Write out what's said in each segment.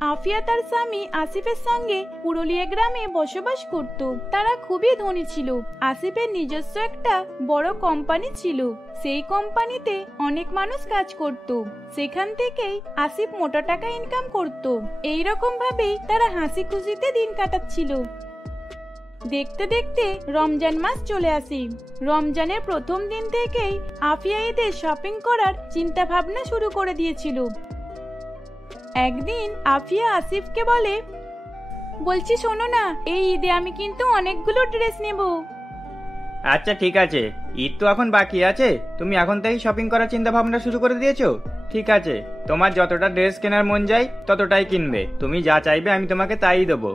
আফিয়া তার স্বামী আসিফের সঙ্গে পুরুলিয়া গ্রামে বসবাস করত। তারা খুবই ধনী ছিল। আসিফের নিজস্ব একটা বড় কোম্পানি ছিল। সেই কোম্পানিতে অনেক মানুষ কাজ করত। সেখান থেকেই আসিফ মোটা টাকা ইনকাম করত। এইরকম ভাবেই তারা হাসি খুশিতে দিন কাটাচ্ছিল। দেখতে দেখতে রমজান মাস চলে আসে। রমজানের প্রথম দিন থেকেই আফিয়া ঈদে শপিং করার চিন্তা ভাবনা শুরু করে দিয়েছিল। একদিন আফিয়া আসিফকে বলে, বলছি শোনো না, এই ঈদে আমি কিন্তু অনেকগুলো ড্রেস নেব। আচ্ছা ঠিক আছে, ঈদ তো এখন বাকি আছে, তুমি এখন থেকেই শপিং করার চিন্তা ভাবনা শুরু করে দিয়েছো? ঠিক আছে, তোমার যতটা ড্রেস কেনার মন যায় ততটাই কিনবে। তুমি যা চাইবে আমি তোমাকে তাই দেবো।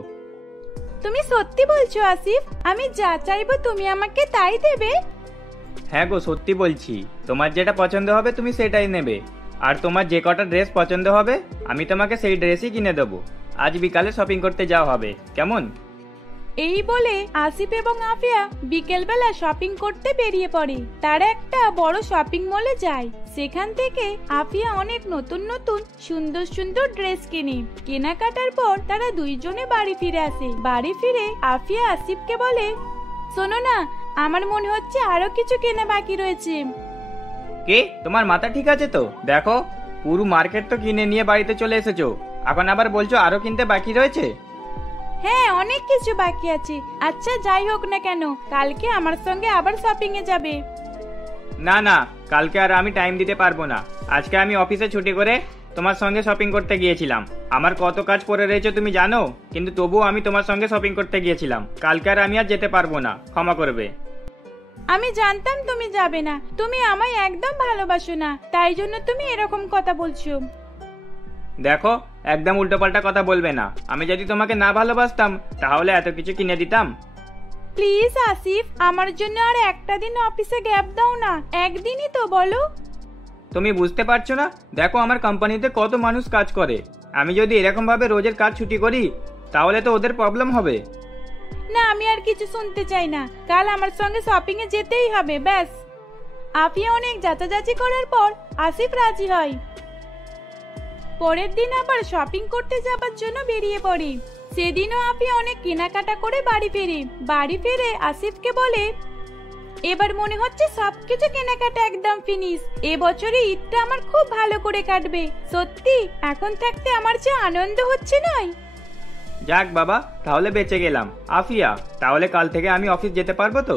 তুমি সত্যি বলছো আসিফ? আমি যা চাইবো তুমি আমাকে তাই দেবে? হ্যাঁ গো, সত্যি বলছি। তোমার যেটা পছন্দ হবে তুমি সেটাই নেবে। আর তোমার যে কটা ড্রেস পছন্দ হবে আমি তোমাকে সেই ড্রেসই কিনে দেবো। আজ বিকালে শপিং করতে যাওয়া হবে, কেমন? এই বলে আসিফ এবং আফিয়া বিকেলবেলা শপিং করতে বেরিয়ে পড়ে। তারা একটা বড় শপিং মলে যায়। সেখান থেকে আফিয়া অনেক নতুন নতুন সুন্দর সুন্দর ড্রেস কিনে। কেনাকাটার পর তারা দুইজনে বাড়ি ফিরে আসে। বাড়ি ফিরে আফিয়া আসিফকে বলে, শোনো না, আমার মনে হচ্ছে আরো কিছু কেনা বাকি রয়েছে। কে? তোমার মাথা ঠিক আছে তো? দেখো, পুরো মার্কেট তো কিনে নিয়ে বাড়িতে চলে এসেছো, এখন আবার বলছো আরো কিনতে বাকি রয়েছে। হ্যাঁ, অনেক কিছু বাকি আছে। আচ্ছা যাই হোক না কেন, কালকে আমার সঙ্গে আবার শপিং এ যাবে? না না, কালকে আর আমি টাইম দিতে পারবো না। আজকে আমি অফিসে ছুটি করে তোমার সঙ্গে শপিং করতে গিয়েছিলাম। আমার কত কাজ পড়ে রয়েছে তুমি জানো, কিন্তু তবুও আমি তোমার সঙ্গে শপিং করতে গিয়েছিলাম। কালকে আর আমি আর যেতে পারবো না, ক্ষমা করবে। আমি জানতাম তুমি যাবে না। তুমি আমায় একদম ভালোবাসো না, তাই জন্য তুমি এরকম কথা বলছো। দেখো, একদম উল্টোপাল্টা কথা বলবে না। আমি যদি তোমাকে না ভালোবাসতাম তাহলে এত কিছু কিনে দিতাম? প্লিজ আসিফ, আমার জন্য আর একটা দিন অফিসে গ্যাপ দাও না। একদিনই তো, বলো। তুমি বুঝতে পারছো না? দেখো, আমার কোম্পানিতে কত মানুষ কাজ করে। আমি যদি এরকম ভাবে রোজের কাজ ছুটি করি তাহলে তো ওদের প্রবলেম হবে। না, আমি আর কিছু শুনতে চাই না। কাল আমার সঙ্গে শপিং এ যেতেই হবে, ব্যাস। আফিয়া অনেক যাচাযাচি করার পর আসিফ রাজি হয়। পরের দিন আবার শপিং করতে যাবার জন্য বেরিয়ে পড়ে। সেদিনও আফিয়া অনেক কেনাকাটা করে বাড়ি ফেরে। বাড়ি ফিরে আসিফকে বলে, এবার মনে হচ্ছে সবকিছু কেনাকাটা একদম ফিনিশ। এবছরে ঈদটা আমার খুব ভালো করে কাটবে। সত্যি এখন থাকতে আমার যে আনন্দ হচ্ছে নয়। যাক বাবা, তাহলে বেঁচে গেলাম। আফিয়া, তাহলে কাল থেকে আমি অফিস যেতে পারবো তো?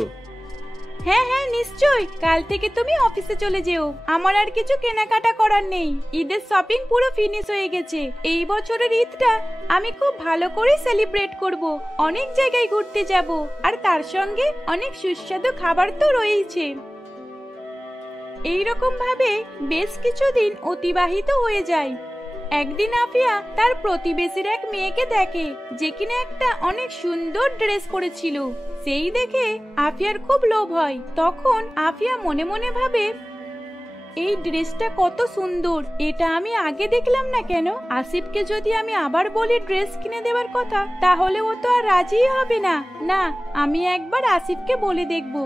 হ্যাঁ হ্যাঁ, নিশ্চয়ই। কাল থেকে তুমি অফিসে চলে যেও। আমার আর কিছু কেনাকাটা করার নেই। ঈদের শপিং পুরো ফিনিশ হয়ে গেছে। এই বছরের ঈদটা আমি খুব ভালো করে সেলিব্রেট করব। অনেক জায়গায় ঘুরতে যাব, আর তার সঙ্গে অনেক সুস্বাদু খাবার তো রয়েছে। এইরকম ভাবে বেশ কিছুদিন অতিবাহিত হয়ে যায়। একদিন আফিয়া তার প্রতিবেশীর এক মেয়েকে দেখে, যে কিনা একটা অনেক সুন্দর ড্রেস পরেছিল। সেই দেখে আফিয়ার খুব লোভ হয়। তখন আফিয়া মনে মনে ভাবে, এই ড্রেসটা কত সুন্দর, এটা আমি আগে দেখলাম না কেন? আসিফকে যদি আমি আবার বলি ড্রেস কিনে দেওয়ার কথা, তাহলে ও তো আর রাজি হবে না। না, আমি একবার আসিফকে বলে দেখব।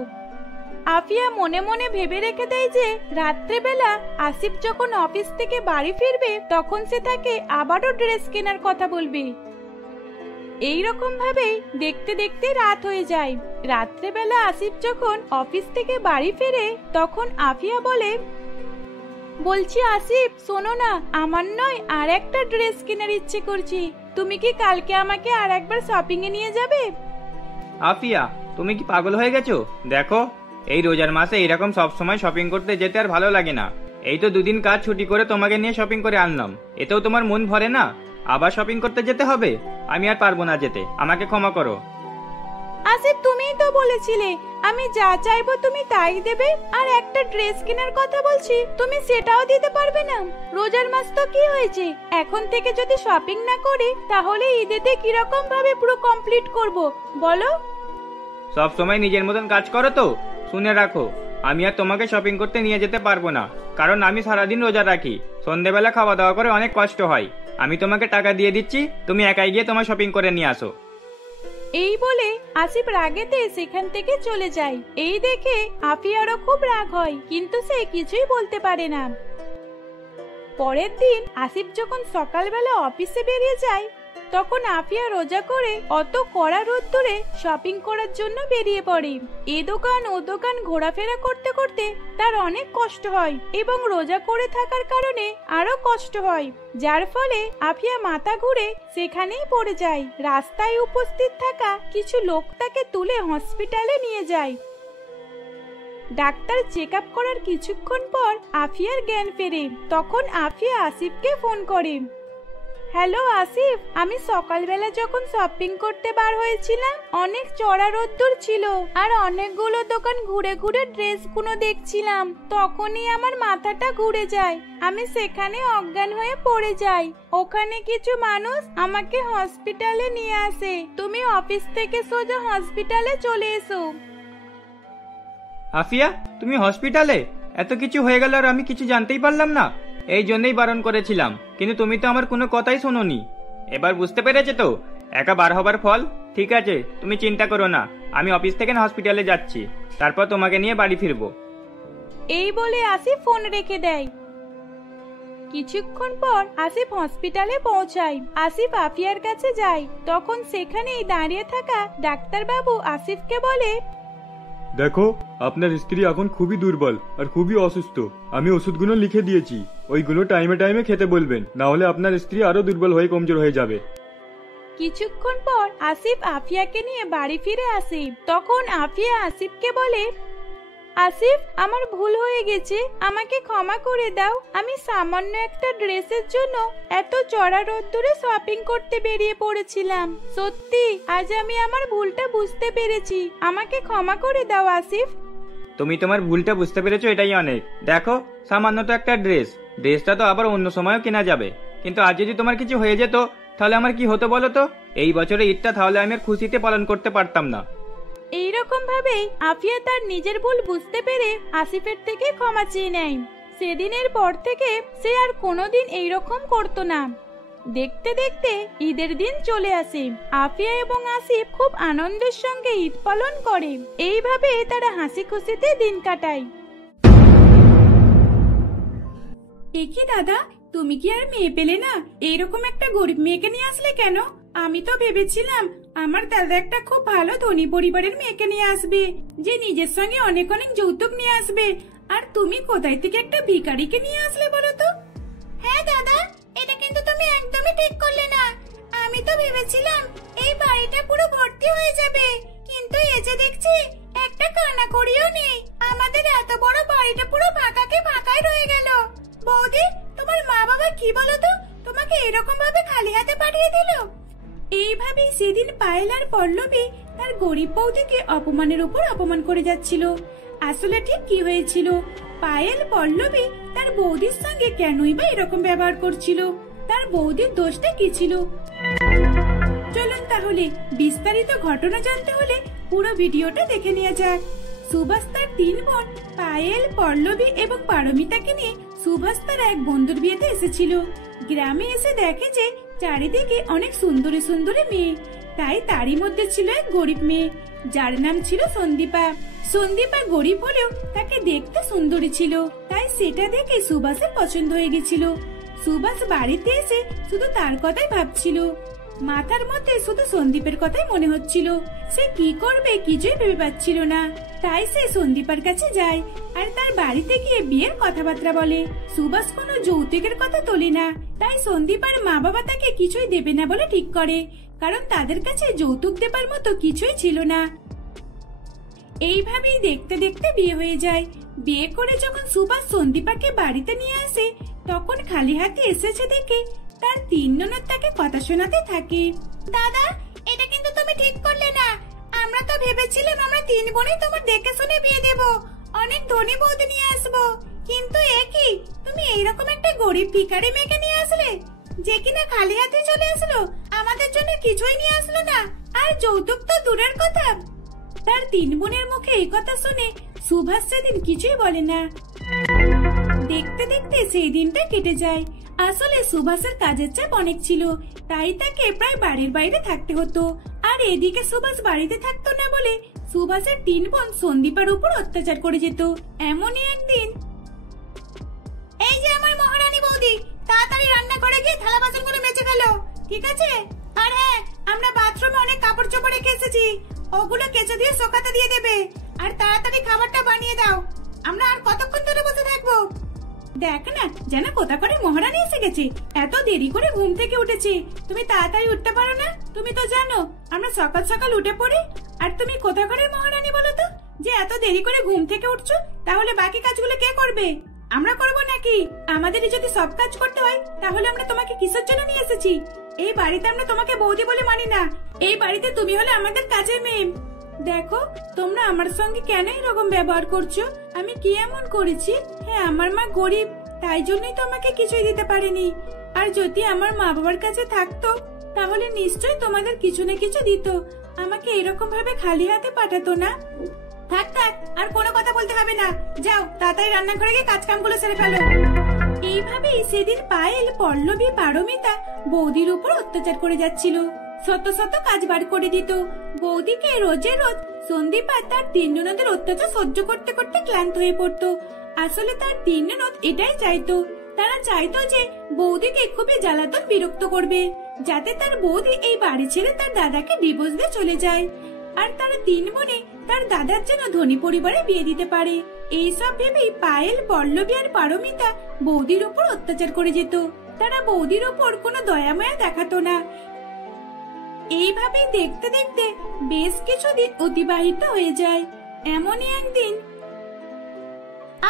আফিয়া মনে মনে ভেবে রেখে দেয় যে রাত্রেবেলা আসিফ যখন অফিস থেকে বাড়ি ফিরবে তখন সে তাকে আবারও ড্রেস কেনার কথা বলবে। এইরকম ভাবেই দেখতে দেখতে রাত হয়ে যায়। রাত্রেবেলা আসিফ যখন অফিস থেকে বাড়ি ফেরে তখন আফিয়া বলে, বলছি আসিফ, শোনো না, আমার নয় আর একটা ড্রেস কেনার ইচ্ছে করছি। তুমি কি কালকে আমাকে আর একবার শপিং এ নিয়ে যাবে? আফিয়া, তুমি কি পাগল হয়ে গেছো? দেখো, এই রোজার মাসে এরকম সব সময় শপিং করতে যেতে আর ভালো লাগে না। এই তো দুদিন কাজ ছুটি করে তোমাকে নিয়ে শপিং করে আনলাম, এতেও তোমার মন ভরে না? আবার শপিং করতে যেতে হবে? আমি আর পারবো না যেতে, আমাকে ক্ষমা করো। আসিফ, তুমিই তো বলেছিলে আমি যা চাইবো তুমি তাই দেবে, আর একটা ড্রেস কেনার কথা বলছি তুমি সেটাও দিতে পারবে না। রোজার মাস তো কি হয়েছে, এখন থেকে যদি শপিং না করি তাহলে ঈদেতে কিরকম ভাবে পুরো কমপ্লিট করব বলো? সব সময় নিজের মতন কাজ করো তো। শুনে রাখো, আমি আর তোমাকে শপিং করতে নিয়ে যেতে পারবো না, কারণ আমি সারাদিন রোজা রাখি। সন্ধ্যেবেলা খাওয়া দাওয়া করে অনেক কষ্ট হয়। আমি তোমাকে টাকা দিয়ে দিচ্ছি, তুমি একাই গিয়ে তোমার শপিং করে নিয়ে আসো। এই বলে আসিফ রাগেতে সেখান থেকে চলে যায়। এই দেখে আফিয়ারও খুব রাগ হয়, কিন্তু সে কিছুই বলতে পারে না। পরের দিন আসিফ যখন সকালবেলা অফিসে বেরিয়ে যায়, তখন আফিয়া রোজা করে অত কড়া রোদ্দুরে শপিং করার জন্য বেরিয়ে পড়ে। এ দোকান ও দোকান ঘোরাফেরা করতে করতে তার অনেক কষ্ট হয় এবং রোজা করে থাকার কারণে আরো কষ্ট হয়, যার ফলে আফিয়া মাথা ঘুরে সেখানেই পড়ে যায়। রাস্তায় উপস্থিত থাকা কিছু লোক তাকে তুলে হসপিটালে নিয়ে যায়। ডাক্তার চেক আপ করার কিছুক্ষণ পর আফিয়ার জ্ঞান ফেরে। তখন আফিয়া আসিফকে ফোন করে। হ্যালো আসিফ, আমি সকালবেলা যখন শপিং করতে বার হয়েছিলাম অনেক চড়া রোদ্দুর ছিল আর অনেকগুলো দোকান ঘুরে ঘুরে ড্রেসগুলো দেখছিলাম। তখনই আমার মাথাটা ঘুরে যায়, আমি সেখানে অজ্ঞান হয়ে পড়ে যাই। ওখানে কিছু মানুষ আমাকে হসপিটালে নিয়ে আসে। তুমি অফিস থেকে সোজা হসপিটালে চলে এসো। আফিয়া, তুমি হসপিটালে? এত কিছু হয়ে গেল আর আমি কিছু জানতেই পারলাম না। এই জন্যই বারণ করেছিলাম, কিন্তু তুমি তো আমার কোনো কথাই শোনোনি। এবার বুঝতে পেরেছে তো একা বার হবার ফল? ঠিক আছে, তুমি চিন্তা করো না, আমি অফিস থেকে হসপিটালে যাচ্ছি, তারপর তোমাকে নিয়ে বাড়ি ফিরবো। এই বলে আসিফ ফোন রেখে দেয়। কিছুক্ষণ পর আসিফ হসপিটালে পৌঁছায়। আসিফ আফিয়ার কাছে যায়, তখন সেখানেই দাঁড়িয়ে থাকা ডাক্তারবাবু আসিফকে বলে, দেখো, আপনার স্ত্রী এখন খুবই দুর্বল আর খুবই অসুস্থ। আমি ওষুধগুলো লিখে দিয়েছি, ওইগুলো টাইমে টাইমে খেতে বলবেন, না হলে আপনার স্ত্রী আরো দুর্বল হয়ে কমজোর হয়ে যাবে। কিছুক্ষণ পর আসিফ আফিয়াকে নিয়ে বাড়ি ফিরে আসে। তখন আফিয়া আসিফকে বলে, আসিফ, আমার ভুল হয়ে গেছে, আমাকে ক্ষমা করে দাও। আমি সামান্য একটা ড্রেসের জন্য এত চড়া রোদ্দুরে শপিং করতে বেরিয়ে পড়েছিলাম। সত্যি আজ আমি আমার ভুলটা বুঝতে পেরেছি, আমাকে ক্ষমা করে দাও আসিফ। তুমি তোমার ভুলটা বুঝতে পেরেছো, এটাই অনেক। দেখো, সামান্য তো একটা ড্রেসটা তো আবার অন্য সময়ও কেনা যাবে, কিন্তু আজ যদি তোমার কিছু হয়ে যেত তাহলে আমার কি হতো বলো তো? এই বছরে ঈদটা তাহলে আমি আর খুশিতে পালন করতে পারতাম না। এইরকম ভাবেই আফিয়া তার নিজের ভুল বুঝতে পেরে আসিফের থেকে ক্ষমা চেয়ে নেয়। সেদিনের পর থেকে সে আর কোনোদিন এইরকম করতো না। দেখতে দেখতে ঈদের দিন চলে আসে। আফিয়া এবং আসিফ খুব আনন্দের সঙ্গে ঈদ পালন করে। এইভাবে তারা হাসি খুশিতে দিন কাটায়। একি দাদা, তুমি কি আর মেয়ে পেলে না? এইরকম একটা গরিব মেয়েকে নিয়ে আসলে কেন? আমি তো ভেবেছিলাম আমার দাদা একটা খুব ভালো ধনী পরিবারের মেয়েকে নিয়ে আসবে, যে নিজের সঙ্গে অনেক অনেক যৌতুক নিয়ে আসবে। আর তুমি কোথায় থেকে একটা ভিখারিকে নিয়ে আসলে বলো তো? হ্যাঁ দাদা, এটা কিন্তু তুমি একদমই ঠিক করলে না। আমি তো ভেবেছিলাম এই বাড়িটা পুরো ভর্তি হয়ে যাবে, কিন্তু এই যে দেখছি একটা কানাকড়িও নেই। আমাদের এত বড় বাড়িটা পুরো ফাঁকাই রয়ে গেল। বৌদি, তোমার মা বাবা কি বলো তো, তোমাকে এরকম ভাবে খালি হাতে পাঠিয়ে দিল? এইভাবেই সেদিন পায়েল আর পল্লবী তার গরিব বৌদিকে অপমানের উপর অপমান করে যাচ্ছিল। আসলে ঠিক কি হয়েছিল? পায়েল পল্লবী তার বৌদির সঙ্গে কেনই বা এরকম ব্যবহার করছিল? তার বৌদির দোষটা কি ছিল? চলুন তাহলে বিস্তারিত ঘটনা জানতে হলে পুরো ভিডিওটা দেখে নেওয়া যাক। সুভাষ তার 3 বোন পায়েল, পল্লবী এবং পারমিতাকে নিয়ে সুভাষ তার এক বন্ধুর বিয়েতে এসেছিল। গ্রামে এসে দেখে যে চারিদিকে অনেক সুন্দরী সুন্দরী মেয়ে, তাই তারই মধ্যে ছিল এক গরিব মেয়ে যার নাম ছিল সন্দীপা। সন্দীপা গরিব হলেও তাকে দেখতে সুন্দরী ছিল, তাই সেটা দেখে সুভাষের পছন্দ হয়ে গেছিল। সুভাষ বাড়িতে এসে শুধু তার কথাই ভাবছিল, মাথার মধ্যে শুধু সন্দীপের কথাই মনে হচ্ছিল। সে কি করবে কিছুই ভেবে পাচ্ছিল না, তাই সে সন্দীপার কাছে যায় আর তার বাড়িতে গিয়ে বিয়ের কথাবার্তা বলে। সুভাষ কোনো যৌতুকের কথা তোলে না, তাই সন্দীপার মা বাবা তাকে কিছুই দেবে না বলে ঠিক করে, কারণ তাদের কাছে যৌতুক দেবার মতো কিছুই ছিল না। এইভাবেই দেখতে দেখতে বিয়ে হয়ে যায়। বিয়ে করে যখন সুভাষ সন্দীপাকে বাড়িতে নিয়ে আসে, তখন খালি হাতে এসেছে দেখে তার 3 ননদ তাকে কথা শোনাতে থাকে। দাদা, এটা কিন্তু তুমি ঠিক করলে না। আমরা তো ভেবেছিলাম আমরা 3 বোনই তোমার দেখে শুনে বিয়ে দেব, অনেক ধনী বৌদি নিয়ে আসবো, কিন্তু একই তুমি এইরকম একটা গরিব ভিখারি মেয়েকে নিয়ে আসলে, যে কিনা খালি হাতে চলে আসলো, আমাদের জন্য কিছুই নিয়ে আসলো না, আর যৌতুক তো দূরের কথা। তার 3 বোনের মুখে এই কথা শুনে সুভাষ সেদিন কিছুই বলে না। দেখতে দেখতে সেই দিনটা কেটে যায়। আসলে সুভাষের কাজের চাপ অনেক ছিল, তাই তাকে প্রায় বাড়ির বাইরে থাকতে হতো। আর এদিকে সুভাষ বাড়িতে থাকতো না বলে সুভাষের 3 বোন সন্দীপার উপর অত্যাচার করে যেত। এমনই একদিন, এই যে আমার মহারানী বৌদি, ঠিক আছে? আর হ্যাঁ, আমরা বাথরুমে অনেক কাপড় চোপড় রেখে এসেছি, ওগুলো কেচে দিয়ে শোকাতে দিয়ে দেবে। আর তাড়াতাড়ি খাবারটা বানিয়ে দাও, আমরা আর কতক্ষণ ধরে বসে থাকবো? দেখ না, যেন কোথা করে মহারানী এসে গেছে। এত দেরি করে ঘুম থেকে উঠেছে, তুমি তাড়াতাড়ি উঠতে পারো না? তুমি তো জানো আমরা সকাল সকাল উঠে পড়ি। আর তুমি কোথা করে মহারানী বলো তো, যে এত দেরি করে ঘুম থেকে উঠছো? তাহলে বাকি কাজগুলো কে করবে? আমরা করব নাকি? আমাদেরই যদি সব কাজ করতে হয়, তাহলে আমরা তোমাকে কিসের জন্য নিয়ে এসেছি? এই বাড়িতে আমরা তোমাকে বৌদি বলে মানি না, এই বাড়িতে তুমি হলে আমাদের কাজের মেয়ে। দেখো, তোমরা আমার সঙ্গে কেন এরকম ব্যবহার করছো? আমি কি এমন করেছি? হ্যাঁ, আমার মা গরিব, তাই জন্যই তো আমাকে কিছুই দিতে পারেনি। আর যদি আমার মা বাবার কাছে থাকতো, তাহলে নিশ্চয়ই তোমাদের কিছু না কিছু দিত, আমাকে এরকম ভাবে খালি হাতে পাঠাতো না। থাক থাক, আর কোনো কথা বলতে হবে না, যাও তাড়াতাড়ি রান্নাঘরে গিয়ে কাজ কামগুলো সেরে ফেলো। এইভাবেই সেদিন পায়েল, পল্লবী, পারমিতা বৌদির উপর অত্যাচার করে যাচ্ছিল। শত শত কাজ বার করে দিত বৌদিকে। রোজে রোজ সন্দীপা তার তিন ননদের অত্যাচার সহ্য করতে করতে ক্লান্ত হয়ে পড়তো। আসলে তার তিন ননদ এটাই চাইতো, তারা চাইতো যে বৌদিকে খুবই জ্বালাতন বিরক্ত করবে, যাতে তার বৌদি এই বাড়ি ছেড়ে তার দাদাকে ডিভোর্স দিয়ে চলে যায়। আর তারা তিন বোনে তার দাদার জন্য ধনী পরিবারে বিয়ে দিতে পারে। এইসব ভেবেই পায়েল, পল্লবী আর পারমিতা বৌদির উপর অত্যাচার করে যেত। তারা বৌদির উপর কোনো দয়ামায়া দেখাতো না। এইভাবেই দেখতে দেখতে বেশ কিছুদিন অতিবাহিত হয়ে যায়। এমনই একদিন,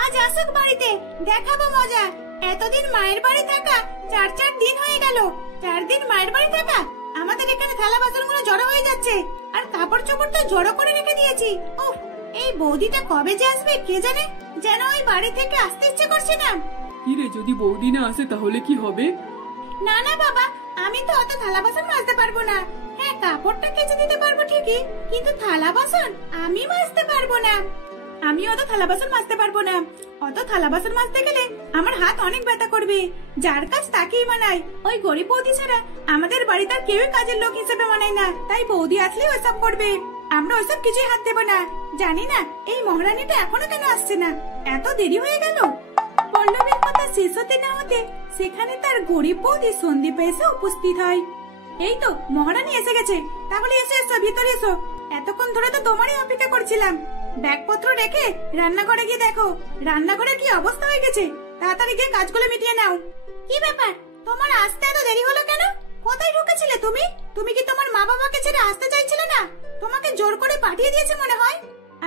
আজ আসুক বাড়িতে, দেখাবো মজা। এতদিন মায়ের বাড়ি থাকা 4 দিন হয়ে গেল। 4 দিন মায়ের বাড়ি থাকা, আমাদের এখানে থালা বাসনগুলো জড়ো হয়ে যাচ্ছে, আর কাপড় চোপড় তো জড়ো করে রেখে দিয়েছি। উফ, এই বৌদিটা কবে যে আসবে কে জানে, যেন ওই বাড়ি থেকে আসতে ইচ্ছে করছে না। কি রে, যদি বৌদি না আসে তাহলে কি হবে? না না বাবা, আমি তো অত থালা বাসন মাজতে পারবো না। হ্যাঁ, কাপড়টা কেচে দিতে পারবো ঠিকই, কিন্তু থালা বাসন আমি মাজতে পারবো না। আমি অত থালা বাসন মাজতে পারবো না। অত থালা বাসন মাজতে গেলে আমার হাত অনেক ব্যথা করবে। যার কাজ তাকেই মানায়, ওই গরিব বৌদি ছাড়া আমাদের বাড়িতে আর কেউই কাজের লোক হিসেবে মানায় না। তাই বৌদি আসলে ওইসব করবে, আমরা ওইসব কিছুই হাত দেবো না। জানি না এই মহারানীটা এখনো কেন আসছে না, এত দেরি হয়ে গেল। পল্লবীর কথা শেষ হতে না হতে সেখানে তার গরিব বৌদি সন্দীপা এসে উপস্থিত হয়। এই তো মহারানী এসে গেছে, তাহলে এসো এসো, ভিতরে এসো। এতক্ষণ ধরে তো তোমারই অপেক্ষা করছিলাম। ব্যাগপত্র রেখে রান্নাঘরে গিয়ে দেখো রান্নাঘরে কি অবস্থা হয়ে গেছে। তাড়াতাড়ি গিয়ে কাজগুলো মিটিয়ে নাও। কি ব্যাপার, তোমার আসতে এত দেরি হলো কেন? কোথায় ঢুকেছিলে তুমি? তুমি কি তোমার মা বাবাকে ছেড়ে আসতে চাইছিলে না? তোমাকে জোর করে পাঠিয়ে দিয়েছে মনে হয়।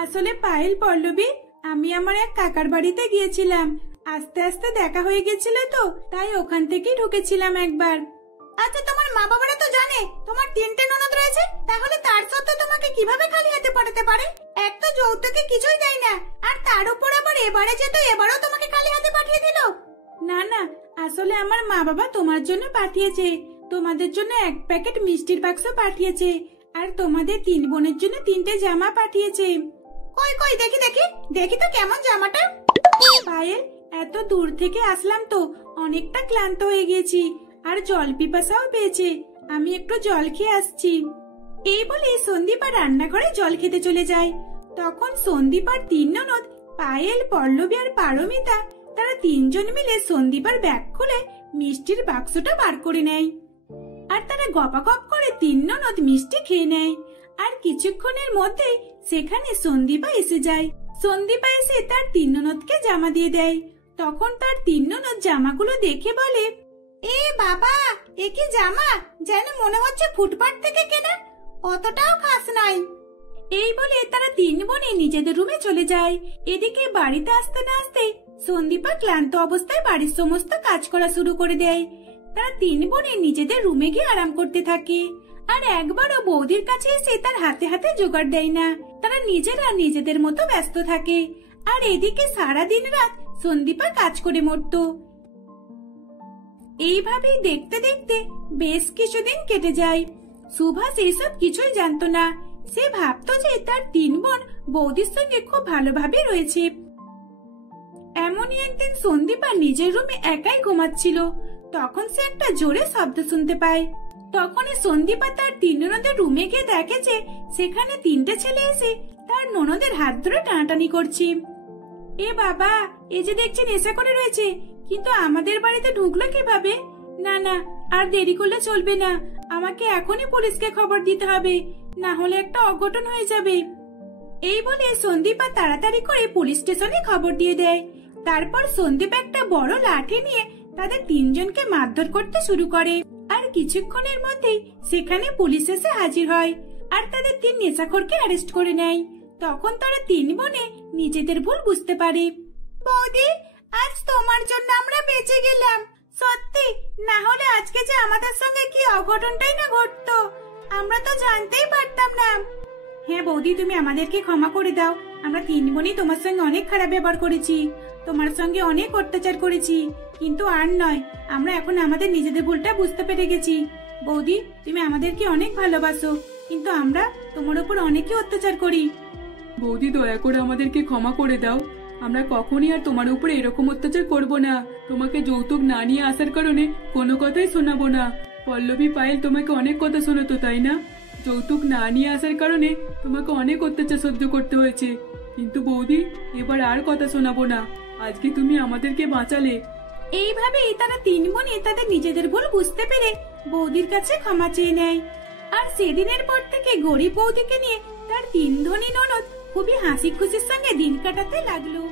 আসলে পায়েল, পল্লবী, আমি আমার এক কাকার বাড়িতে গিয়েছিলাম, আস্তে আস্তে দেখা হয়ে গেছিল তো, তাই ওখান থেকেই ঢুকেছিলাম একবার। আচ্ছা, তোমার মা বাবারা তো জানে তোমার 3টে ননদ রয়েছে, তাহলে তার সত্ত্বেও তোমাকে কিভাবে খালি হাতে পাঠাতে পারে? এক তো যৌতুকে কিছুই দেয় না, আর তার উপর আবার এবারে যেত, এবারেও তোমাকে খালি হাতে পাঠিয়ে দিল। না না, আসলে আমার মা বাবা তোমার জন্য পাঠিয়েছে। তোমাদের জন্য 1 প্যাকেট মিষ্টির বাক্স পাঠিয়েছে, আর তোমাদের 3 বোনের জন্য 3টে জামা পাঠিয়েছে। কই কই, দেখি দেখি দেখি তো কেমন জামাটা। পায়েল, এত দূর থেকে আসলাম তো অনেকটা ক্লান্ত হয়ে গেছি, আর জল পিপাসাও পেয়েছে, আমি একটু জল খেয়ে আসছি। এই বলে সন্দীপা রান্নাঘরে জল খেতে চলে যায়। তখন সন্দীপার 3 ননদ পায়েল, পল্লবী আর পারমিতা, তারা 3 জন মিলে সন্দীপার ব্যাগ খুলে মিষ্টির বাক্সটা বার করে নেয়। আর তারা গপাগপ করে 3 ননদ মিষ্টি খেয়ে নেয়। আর কিছুক্ষণের মধ্যেই সেখানে সন্দীপা এসে যায়। সন্দীপা এসে তার 3 ননদকে জামা দিয়ে দেয়। তখন তার 3 ননদ জামাগুলো দেখে বলে, এ বাবা, এ কি জামা, যেন মনে হচ্ছে ফুটপাত থেকে কেনা, অতটাও খাস নাই। এই বলে তারা 3 বোনে নিজেদের রুমে চলে যায়। এদিকে বাড়িতে আসতে না আসতে সন্দীপা ক্লান্ত অবস্থায় বাড়ির সমস্ত কাজ করা শুরু করে দেয়। তারা 3 বোনে নিজেদের রুমে গিয়ে আরাম করতে থাকে, আর একবারও বৌদির কাছে এসে তার হাতে হাতে জোগাড় দেয় না। তারা নিজেরা নিজেদের মতো ব্যস্ত থাকে, আর এদিকে সারা দিন রাত সন্দীপা কাজ করে মরত। এইভাবেই দেখতে দেখতে বেশ কিছুদিন কেটে যায়। সুভাষ এইসব কিছুই জানতো না। সে ভাবতো যে তার 3 বোন বৌদির সঙ্গে খুব ভালোভাবে রয়েছে। এমনই একদিন সন্দীপা নিজের রুমে একাই ঘুমাচ্ছিল। তখন সে একটা জোরে শব্দ শুনতে পায়। তখনই সন্দীপা তার 3 ননদের রুমে গিয়ে দেখে যে সেখানে 3টে ছেলে এসে তার ননদের হাত ধরে টানাটানি করছে। এ বাবা, এ যে দেখছি নেশা করে রয়েছে, কিন্তু আমাদের বাড়িতে ঢুকলো কিভাবে? না না, আর দেরি করলে চলবে না। আমাকে এখনই পুলিশকে খবর দিতে হবে, না হলে একটা অঘটন হয়ে যাবে। এই বলে সন্দীপ আর তাড়াতাড়ি করে পুলিশ স্টেশনে খবর দিয়ে দেয়। তারপর সন্দীপ একটা বড় লাঠি নিয়ে তাদের তিনজনকে মারধর করতে শুরু করে। আর কিছুক্ষণের মধ্যেই সেখানে পুলিশ এসে হাজির হয় আর তাদের তিন নেশাখোরকে অ্যারেস্ট করে নেয়। তখন তারা তিন বোনে নিজেদের ভুল বুঝতে পারে। বৌদি, আজ তোমার জন্য আমরা বেঁচে গেলাম, সত্যি, না হলে আজকে যে আমাদের সঙ্গে কি অঘটনটাই না ঘটতো, আমরা তো জানতেই পারতাম না। হ্যাঁ বৌদি, তুমি আমাদেরকে ক্ষমা করে দাও। আমরা তিন বোনই তোমার সঙ্গে অনেক খারাপ ব্যবহার করেছি, তোমার সঙ্গে অনেক অত্যাচার করেছি, কিন্তু আর নয়, আমরা এখন আমাদের নিজেদের ভুলটা বুঝতে পেরে গেছি। বৌদি, তুমি আমাদেরকে অনেক ভালোবাসো, কিন্তু আমরা তোমার উপর অনেকই অত্যাচার করি। বৌদি, দয়া করে আমাদেরকে ক্ষমা করে দাও। আমরা কখনই আর তোমার উপরে এরকম অত্যাচার করব না। তোমাকে যৌতুক না নিয়ে আসার কারণে কোনো কথাই শোনাবো না। পল্লবী, পায়েল তোমাকে অনেক কথা শোনাতো, তাই না? যৌতুক না নিয়ে আসার কারণে তোমাকে অনেক অত্যাচার সহ্য করতে হয়েছে, কিন্তু বৌদি, এবার আর কথা শোনাবো না। আজকে তুমি আমাদেরকে বাঁচালে। এইভাবেই তারা তিন বোনে তাদের নিজেদের ভুল বুঝতে পেরে বৌদির কাছে ক্ষমা চেয়ে নেয়। আর সেদিনের পর থেকে গরিব বৌদিকে নিয়ে তার তিন ধনী ননদ খুবই হাসি খুশির সঙ্গে দিন কাটাতে লাগলো।